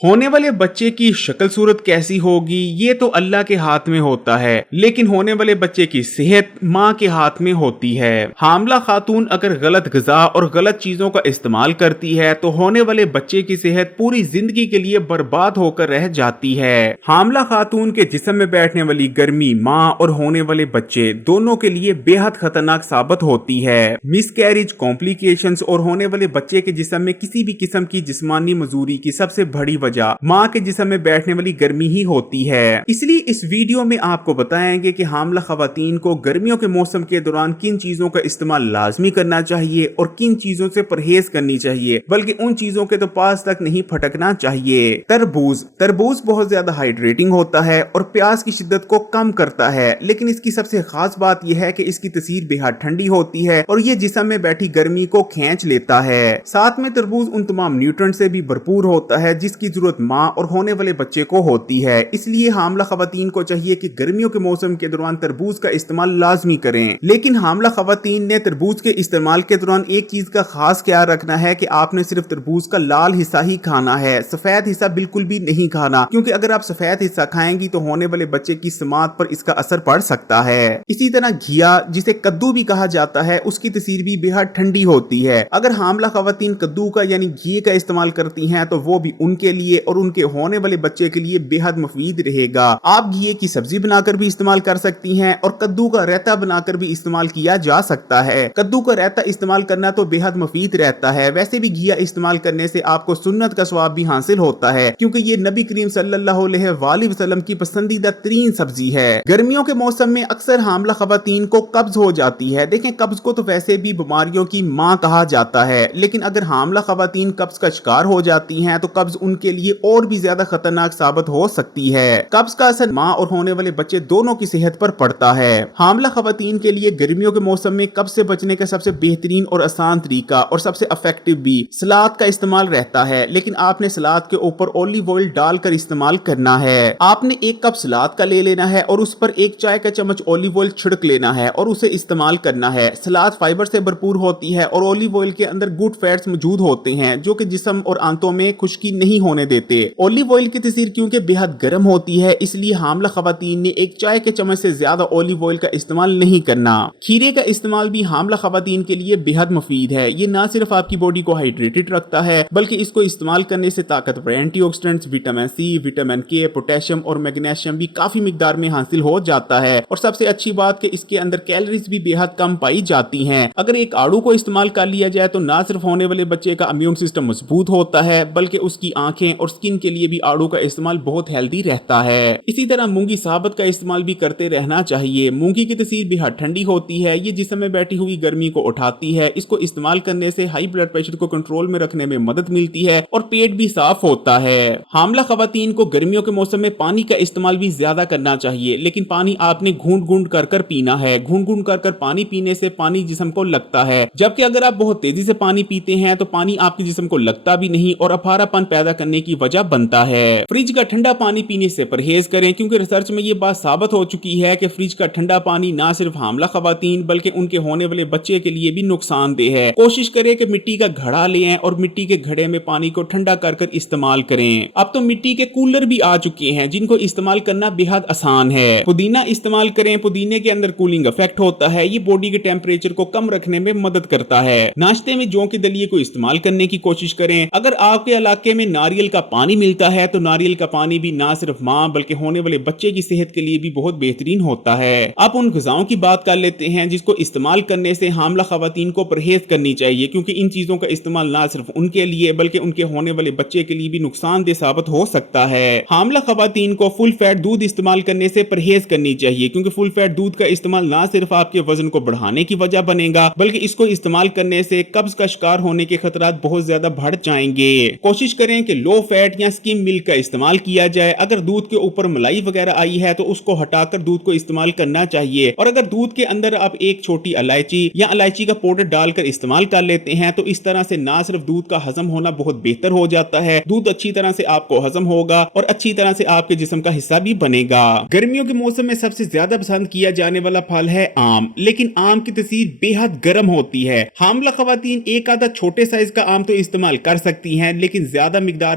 ہونے والے بچے کی شکل صورت کیسی ہوگی یہ تو اللہ کے ہاتھ میں ہوتا ہے، لیکن ہونے والے بچے کی صحت ماں کے ہاتھ میں ہوتی ہے۔ حاملہ خاتون اگر غلط غذا اور غلط چیزوں کا استعمال کرتی ہے تو ہونے والے بچے کی صحت پوری زندگی کے لیے برباد ہو کر رہ جاتی ہے۔ حاملہ خاتون کے جسم میں بیٹھنے والی گرمی ماں اور ہونے والے بچے دونوں کے لیے بے حد خطرناک ثابت ہوتی ہے۔ مس کیریج کمپلیکیشنز اور ہونے والے بچے کے جسم میں کسی بھی قسم کی جسمانی مزوری کی سب سے بڑی وجہ ماں کے جسم میں بیٹھنے والی گرمی ہی ہوتی ہے۔ اس لیے اس ویڈیو میں آپ کو بتائیں گے کہ حاملہ خواتین کو گرمیوں کے موسم کے دوران کن چیزوں کا استعمال لازمی کرنا چاہیے اور کن چیزوں سے پرہیز کرنی چاہیے، بلکہ ان چیزوں کے تو پاس تک نہیں پھٹکنا چاہیے۔ تربوز بہت زیادہ ہائیڈریٹنگ ہوتا ہے اور پیاس کی شدت کو کم کرتا ہے، لیکن اس کی سب سے خاص بات یہ ہے کہ اس کی تاثیر بے حد ٹھنڈی ہوتی ہے اور یہ جسم میں بیٹھی گرمی کو کھینچ لیتا ہے۔ ساتھ میں تربوز ان تمام نیوٹرنٹ سے بھی بھرپور ہوتا ہے جس کی ضرورت ماں اور ہونے والے بچے کو ہوتی ہے۔ اس لیے حاملہ خواتین کو چاہیے کہ گرمیوں کے موسم کے دوران تربوز کا استعمال لازمی کریں، لیکن حاملہ خواتین نے تربوز کے استعمال کے دوران ایک چیز کا خاص خیال رکھنا ہے کہ آپ نے صرف تربوز کا لال حصہ ہی کھانا ہے، سفید حصہ بالکل بھی نہیں کھانا، کیونکہ اگر آپ سفید حصہ کھائیں گی تو ہونے والے بچے کی سماعت پر اس کا اثر پڑ سکتا ہے۔ اسی طرح گھیا جسے کدو بھی کہا جاتا ہے، اس کی تاثیر بھی بے حد ٹھنڈی ہوتی ہے۔ اگر حاملہ خواتین کدو کا یعنی گھی کا استعمال کرتی ہیں تو وہ بھی ان کے لیے اور ان کے ہونے والے بچے کے لیے بے حد مفید رہے گا۔ آپ گھی کی سبزی بنا کر بھی استعمال کر سکتی ہیں اور کدو کا رائتا بنا کر بھی استعمال کیا جا سکتا ہے۔ کدو کا رائتا استعمال کرنا تو بے حد مفید رہتا ہے، ویسے بھی گھیا استعمال کرنے سے آپ کو سنت کا ثواب بھی حاصل ہوتا ہے، کیونکہ یہ نبی کریم صلی اللہ علیہ وآلہ وسلم کی پسندیدہ ترین سبزی ہے۔ گرمیوں کے موسم میں اکثر حاملہ خواتین کو قبض ہو جاتی ہے۔ دیکھیں، قبض کو تو ویسے بھی بیماریوں کی ماں کہا جاتا ہے، لیکن اگر حاملہ خواتین قبض کا شکار ہو جاتی ہیں تو قبض ان کے لیے اور بھی زیادہ خطرناک ثابت ہو سکتی ہے۔ قبض کا اثر ماں اور ہونے والے بچے دونوں کی صحت پر پڑتا ہے۔ حاملہ خواتین کے لیے گرمیوں کے موسم میں قبض سے بچنے کا سب سے بہترین اور آسان طریقہ اور سب سے افیکٹو بھی سلاد کا استعمال رہتا ہے، لیکن آپ نے سلاد کے اوپر اولیو آئل ڈال کر استعمال کرنا ہے۔ آپ نے ایک کپ سلاد کا لے لینا ہے اور اس پر ایک چائے کا چمچ اولیو آئل چھڑک لینا ہے اور اسے استعمال کرنا ہے۔ سلاد فائبر سے بھرپور ہوتی ہے اور اولیو آئل کے اندر گڈ فیٹس موجود ہوتے ہیں جو کہ جسم اور آنتوں میں خشکی نہیں ہونے دیتے۔ اولیو آئل کی تاثیر کیونکہ بے حد گرم ہوتی ہے، اس لیے حاملہ خواتین نے ایک چائے کے چمچ سے زیادہ اولیو آئل کا استعمال نہیں کرنا۔ کھیرے کا استعمال بھی حاملہ خواتین کے لیے بے حد مفید ہے۔ یہ نہ صرف آپ کی باڈی کو ہائیڈریٹڈ رکھتا ہے بلکہ اس کو استعمال کرنے سے طاقتور antioxidants, vitamin C, vitamin K, potassium اور میگنیشیم بھی کافی مقدار میں حاصل ہو جاتا ہے، اور سب سے اچھی بات کہ اس کے اندر کیلوریز بھی بے حد کم پائی جاتی ہیں۔ اگر ایک آڑو کو استعمال کر لیا جائے تو نہ صرف ہونے والے بچے کا امیون سسٹم مضبوط ہوتا ہے بلکہ اس کی آنکھیں اور سکن کے لیے بھی آڑو کا استعمال بہت ہیلدی رہتا ہے۔ اسی طرح مونگی ثابت کا استعمال بھی کرتے رہنا چاہیے۔ مونگی کی تاثیر بے حد ٹھنڈی ہوتی ہے، یہ جسم میں بیٹھی ہوئی گرمی کو اٹھاتی ہے۔ اس کو استعمال کرنے سے ہائی بلڈ پریشر کو کنٹرول میں رکھنے میں مدد ملتی ہے اور پیٹ بھی صاف ہوتا ہے۔ حاملہ خواتین کو گرمیوں کے موسم میں پانی کا استعمال بھی زیادہ کرنا چاہیے، لیکن پانی آپ نے گھونٹ گھونٹ کر پینا ہے۔ گھونٹ گھونٹ کر پانی پینے سے پانی جسم کو لگتا ہے، جبکہ اگر آپ بہت تیزی سے پانی پیتے ہیں تو پانی آپ کے جسم کو لگتا بھی نہیں اور افارا پن پیدا کرنے کی وجہ بنتا ہے۔ فریج کا ٹھنڈا پانی پینے سے پرہیز کریں، کیونکہ ریسرچ میں یہ بات ثابت ہو چکی ہے کہ فریج کا ٹھنڈا پانی نہ صرف حاملہ خواتین بلکہ ان کے ہونے والے بچے کے لیے بھی نقصان دہ ہے۔ کوشش کریں کہ مٹی کا گھڑا لیں اور مٹی کے گھڑے میں پانی کو ٹھنڈا کر استعمال کریں۔ اب تو مٹی کے کولر بھی آ چکے ہیں جن کو استعمال کرنا بے حد آسان ہے۔ پودینہ استعمال کریں، پودینے کے اندر کولنگ افیکٹ ہوتا ہے، یہ باڈی کے ٹیمپریچر کو کم رکھنے میں مدد کرتا ہے۔ ناشتے میں جوں کے دلیے کو استعمال کرنے کی کوشش کریں۔ اگر آپ کے علاقے میں ناریل کا پانی ملتا ہے تو ناریل کا پانی بھی نہ صرف ماں بلکہ ہونے والے بچے کی صحت کے لیے بھی بہت بہترین ہوتا ہے۔ اب ان غذاؤں کی بات کر لیتے ہیں جس کو استعمال کرنے سے حاملہ خواتین کو پرہیز کرنی چاہیے، کیونکہ ان چیزوں کا استعمال نہ صرف ان کے لیے بلکہ ان کے ہونے والے بچے کے لیے بھی نقصان دہ ثابت ہو سکتا ہے۔ حاملہ خواتین کو فل فیٹ دودھ استعمال کرنے سے پرہیز کرنی چاہیے، کیونکہ فل فیٹ دودھ کا استعمال نہ صرف آپ کے وزن کو بڑھانے کی وجہ بنے گا بلکہ اس کو استعمال کرنے سے قبض کا شکار ہونے کے خطرات بہت زیادہ بڑھ جائیں گے۔ کوشش کریں کہ لو فیٹ یا سکیم ملک کا استعمال کیا جائے۔ اگر دودھ کے اوپر ملائی وغیرہ آئی ہے تو اس کو ہٹا کر دودھ کو استعمال کرنا چاہیے، اور اگر دودھ کے اندر آپ ایک چھوٹی الائچی یا الائچی کا پاؤڈر ڈال کر استعمال کر لیتے ہیں تو اس طرح سے نہ صرف دودھ کا ہضم ہونا بہت بہتر ہو جاتا ہے، دودھ اچھی طرح سے آپ کو ہضم ہوگا اور اچھی طرح سے آپ کے جسم کا حصہ بھی بنے گا۔ گرمیوں کے موسم میں سب سے زیادہ پسند کیا جانے والا پھل ہے آم، لیکن آم کی تاثیر بے حد گرم ہوتی ہے۔ حاملہ خواتین ایک آدھا چھوٹے سائز کا آم تو استعمال کر سکتی ہیں، لیکن زیادہ مقدار